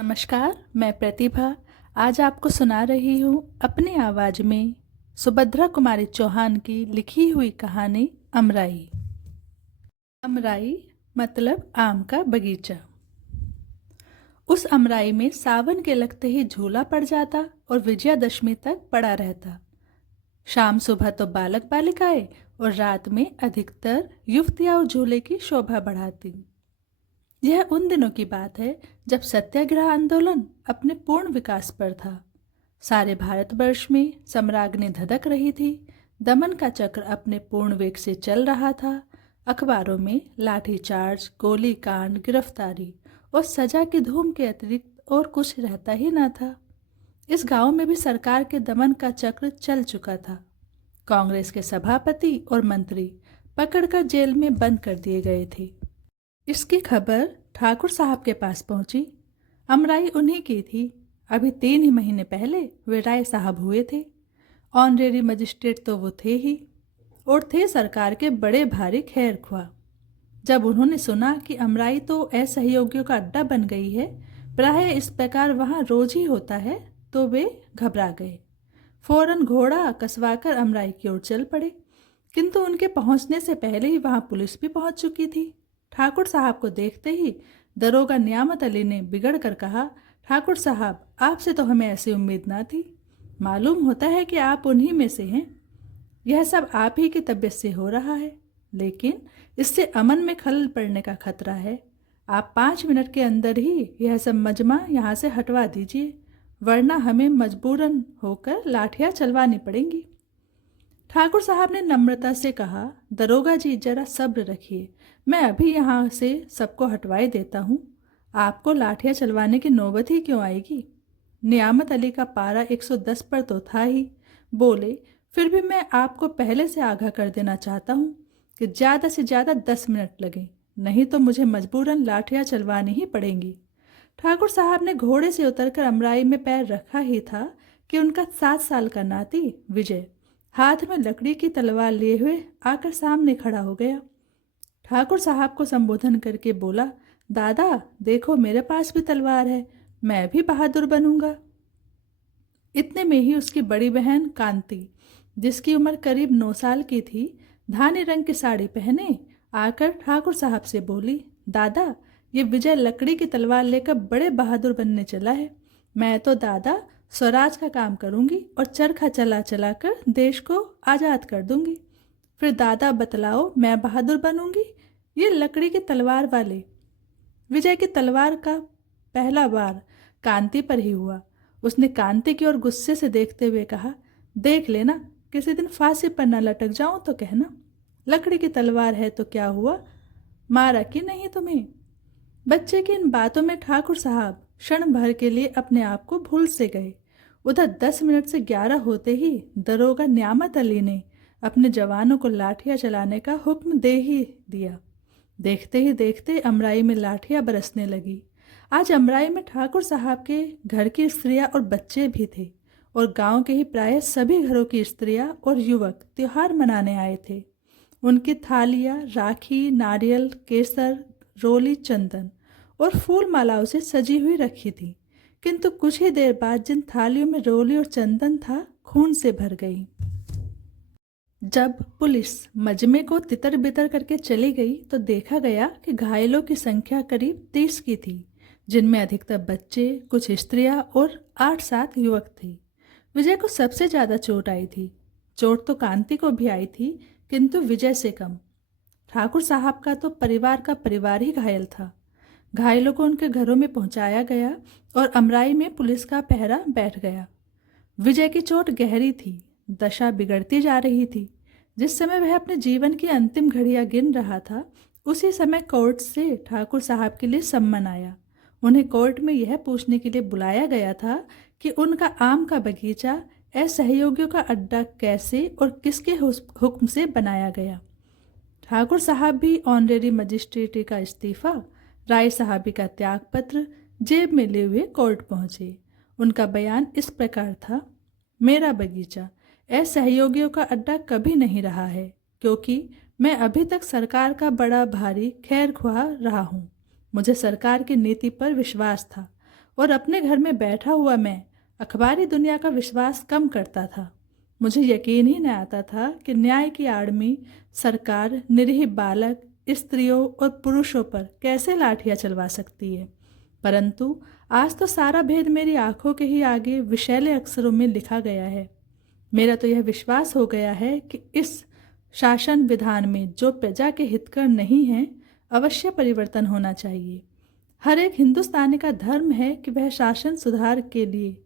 नमस्कार, मैं प्रतिभा आज आपको सुना रही हूँ अपनी आवाज़ में सुभद्रा कुमारी चौहान की लिखी हुई कहानी अमराई। अमराई मतलब आम का बगीचा। उस अमराई में सावन के लगते ही झूला पड़ जाता और विजयादशमी तक पड़ा रहता। शाम सुबह तो बालक बालिकाएं और रात में अधिकतर युवतियां उस झूले की शोभा बढ़ाती। यह उन दिनों की बात है जब सत्याग्रह आंदोलन अपने पूर्ण विकास पर था। सारे भारतवर्ष में सम्राज्ञी धधक रही थी। दमन का चक्र अपने पूर्ण वेग से चल रहा था। अखबारों में लाठीचार्ज, गोली कांड, गिरफ्तारी और सजा की धूम के अतिरिक्त और कुछ रहता ही न था। इस गांव में भी सरकार के दमन का चक्र चल चुका था। कांग्रेस के सभापति और मंत्री पकड़कर जेल में बंद कर दिए गए थे। इसकी खबर ठाकुर साहब के पास पहुंची। अमराई उन्हीं की थी। अभी 3 ही महीने पहले वे राय साहब हुए थे। ऑनरेरी मजिस्ट्रेट तो वो थे ही और थे सरकार के बड़े भारी खैर ख्वाह। जब उन्होंने सुना कि अमराई तो असहयोगियों का अड्डा बन गई है, प्रायः इस प्रकार वहाँ रोज ही होता है, तो वे घबरा गए। फौरन घोड़ा कसवाकर अमराई की ओर चल पड़े, किंतु उनके पहुंचने से पहले ही वहाँ पुलिस भी पहुंच चुकी थी। ठाकुर साहब को देखते ही दरोगा नियामत अली ने बिगड़ कर कहा, ठाकुर साहब, आपसे तो हमें ऐसी उम्मीद ना थी। मालूम होता है कि आप उन्हीं में से हैं। यह सब आप ही की तबीयत से हो रहा है, लेकिन इससे अमन में खलल पड़ने का खतरा है। आप 5 मिनट के अंदर ही यह सब मजमा यहाँ से हटवा दीजिए, वरना हमें मजबूरन होकर लाठियाँ चलवानी पड़ेंगी। ठाकुर साहब ने नम्रता से कहा, दरोगा जी जरा सब्र रखिए, मैं अभी यहाँ से सबको हटवाए देता हूँ। आपको लाठियाँ चलवाने की नौबत ही क्यों आएगी। नियामत अली का पारा 110 पर तो था ही। बोले, फिर भी मैं आपको पहले से आगाह कर देना चाहता हूँ कि ज़्यादा से ज़्यादा 10 मिनट लगे, नहीं तो मुझे मजबूरन लाठियाँ चलवानी ही पड़ेंगी। ठाकुर साहब ने घोड़े से उतरकर अमराई में पैर रखा ही था कि उनका 7 साल का नाती विजय हाथ में लकड़ी की तलवार लिए हुए आकर सामने खड़ा हो गया। ठाकुर साहब को संबोधन करके बोला, दादा देखो, मेरे पास भी तलवार है, मैं भी बहादुर बनूंगा। इतने में ही उसकी बड़ी बहन कांति, जिसकी उम्र करीब 9 साल की थी, धानी रंग की साड़ी पहने आकर ठाकुर साहब से बोली, दादा ये विजय लकड़ी की तलवार लेकर बड़े बहादुर बनने चला है। मैं तो दादा स्वराज का काम करूंगी और चरखा चला चला कर देश को आज़ाद कर दूंगी। फिर दादा बतलाओ, मैं बहादुर बनूंगी ये लकड़ी की तलवार वाले। विजय की तलवार का पहला वार कांति पर ही हुआ। उसने कांति की ओर गुस्से से देखते हुए कहा, देख लेना, किसी दिन फांसी पर न लटक जाऊं तो कहना। लकड़ी की तलवार है तो क्या हुआ, मारा कि नहीं तुम्हें। बच्चे की इन बातों में ठाकुर साहब क्षण भर के लिए अपने आप को भूल से गए। उधर 10 मिनट से 11 होते ही दरोगा नियामत अली ने अपने जवानों को लाठियां चलाने का हुक्म दे ही दिया। देखते ही देखते अमराई में लाठियां बरसने लगी। आज अमराई में ठाकुर साहब के घर की स्त्रियां और बच्चे भी थे और गांव के ही प्राय सभी घरों की स्त्रियां और युवक त्योहार मनाने आए थे। उनकी थालियां राखी, नारियल, केसर, रोली, चंदन और फूल मालाओं से सजी हुई रखी थी, किंतु कुछ ही देर बाद जिन थालियों में रोली और चंदन था, खून से भर गई। जब पुलिस मजमे को तितर बितर करके चली गई तो देखा गया कि घायलों की संख्या करीब 30 की थी, जिनमें अधिकतर बच्चे, कुछ स्त्रियां और 8-7 युवक थे। विजय को सबसे ज़्यादा चोट आई थी। चोट तो कांति को भी आई थी, किंतु विजय से कम। ठाकुर साहब का तो परिवार ही घायल था। घायलों को उनके घरों में पहुंचाया गया और अमराई में पुलिस का पहरा बैठ गया। विजय की चोट गहरी थी, दशा बिगड़ती जा रही थी। जिस समय वह अपने जीवन की अंतिम घड़ियां गिन रहा था, उसी समय कोर्ट से ठाकुर साहब के लिए सम्मन आया। उन्हें कोर्ट में यह पूछने के लिए बुलाया गया था कि उनका आम का बगीचा असहयोगियों का अड्डा कैसे और किसके हुक्म से बनाया गया। ठाकुर साहब भी ऑनरेरी मजिस्ट्रेटी का इस्तीफा, राय साहबी का त्यागपत्र जेब में लिए हुए कोर्ट पहुंचे। उनका बयान इस प्रकार था, मेरा बगीचा असहयोगियों का अड्डा कभी नहीं रहा है, क्योंकि मैं अभी तक सरकार का बड़ा भारी खैर ख्वाह रहा हूँ। मुझे सरकार की नीति पर विश्वास था और अपने घर में बैठा हुआ मैं अखबारी दुनिया का विश्वास कम करता था। मुझे यकीन ही न आता था कि न्याय की आड़ में सरकार निरीह बालक, स्त्रियों और पुरुषों पर कैसे लाठियां चलवा सकती है। परंतु आज तो सारा भेद मेरी आंखों के ही आगे विषैले अक्षरों में लिखा गया है। मेरा तो यह विश्वास हो गया है कि इस शासन विधान में जो प्रजा के हितकर नहीं है, अवश्य परिवर्तन होना चाहिए। हर एक हिंदुस्तानी का धर्म है कि वह शासन सुधार के लिए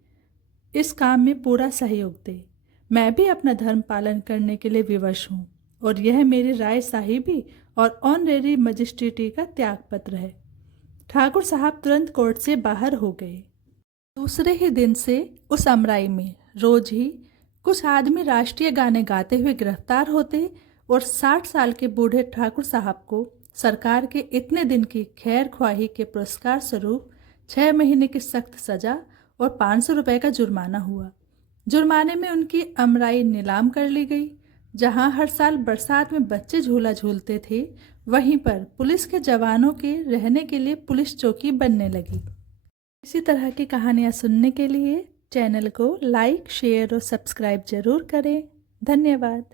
इस काम में पूरा सहयोग दे। मैं भी अपना धर्म पालन करने के लिए विवश हूँ और यह मेरी राय साहिबी और ऑनरेरी मजिस्ट्रेटी का त्यागपत्र है। ठाकुर साहब तुरंत कोर्ट से बाहर हो गए। दूसरे ही दिन से उस अमराई में रोज ही कुछ आदमी राष्ट्रीय गाने गाते हुए गिरफ्तार होते और 60 साल के बूढ़े ठाकुर साहब को सरकार के इतने दिन की खैर ख्वाही के पुरस्कार स्वरूप 6 महीने की सख्त सजा और 500 रुपये का जुर्माना हुआ। जुर्माने में उनकी अमराई नीलाम कर ली गई। जहां हर साल बरसात में बच्चे झूला झूलते थे, वहीं पर पुलिस के जवानों के रहने के लिए पुलिस चौकी बनने लगी। इसी तरह की कहानियाँ सुनने के लिए चैनल को लाइक, शेयर और सब्सक्राइब जरूर करें। धन्यवाद।